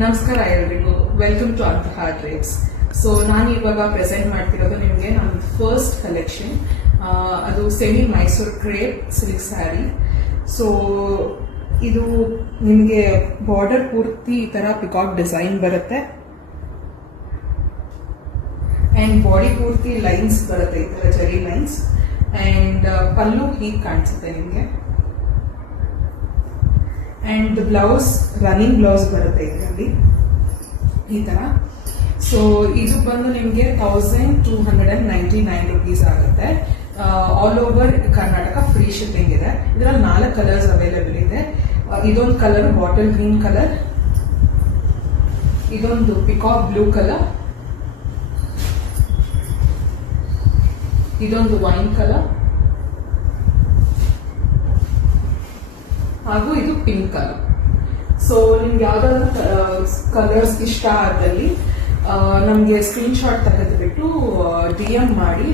ನಮಸ್ಕಾರ ಎಲ್ರಿಗೂ, welcome to ಅಂತಹಾ ಡ್ರೇಪ್ಸ್. So ನಾನು ಇವಾಗ ಪ್ರೆಸೆಂಟ್ ಮಾಡ್ತಿರೋದು ನಿಮಗೆ ನನ್ನ ಫಸ್ಟ್ ಕಲೆಕ್ಷನ್. ಅದು semi Mysuru crepe silk sari. So ಇದು ನಿಮಗೆ ಬಾರ್ಡರ್ ಪೂರ್ತಿ ಈ ತರ ಪಿಕಾಕ್ ಡಿಸೈನ್ ಬರುತ್ತೆ ಅಂಡ್ ಬಾಡಿ ಪೂರ್ತಿ ಲೈನ್ಸ್ ಬರುತ್ತೆ, ಈ ತರ ಜರಿ ಲೈನ್ಸ್. ಅಂಡ್ ಪಲ್ಲು ಹೀಗೆ ಕಾಣಿಸುತ್ತೆ ನಿಮಗೆ. ಅಂಡ್ ಬ್ಲೌಸ್ ರನ್ನಿಂಗ್ ಬ್ಲೌಸ್ ಬರುತ್ತೆ ಇದರಲ್ಲಿ ಈ ತರ. ಸೊ ಇದು ಬಂದು ನಿಮಗೆ 1299 ರುಪೀಸ್ ಆಗುತ್ತೆ. All over Karnataka free shipping ಇದೆ. ಇದರಲ್ಲಿ 4 ಕಲರ್ಸ್ ಅವೈಲೇಬಲ್ ಇದೆ. ಇದೊಂದು ಕಲರ್ ಬಾಟಲ್ ಗ್ರೀನ್ ಕಲರ್, ಇದೊಂದು ಪಿಕಾಕ್ ಬ್ಲೂ ಕಲರ್, ಇದೊಂದು ವೈನ್ ಕಲರ್ ಹಾಗೂ ಇದು ಪಿಂಕ್ ಕಲರ್. ಸೊ ನಿಮ್ಗೆ ಯಾವ್ದಾದ್ರು ಕಲರ್ಸ್ ಇಷ್ಟ ಆದಲ್ಲಿ ನಮ್ಗೆ ಸ್ಕ್ರೀನ್ ಶಾಟ್ ತೆಗೆದುಬಿಟ್ಟು DM ಮಾಡಿ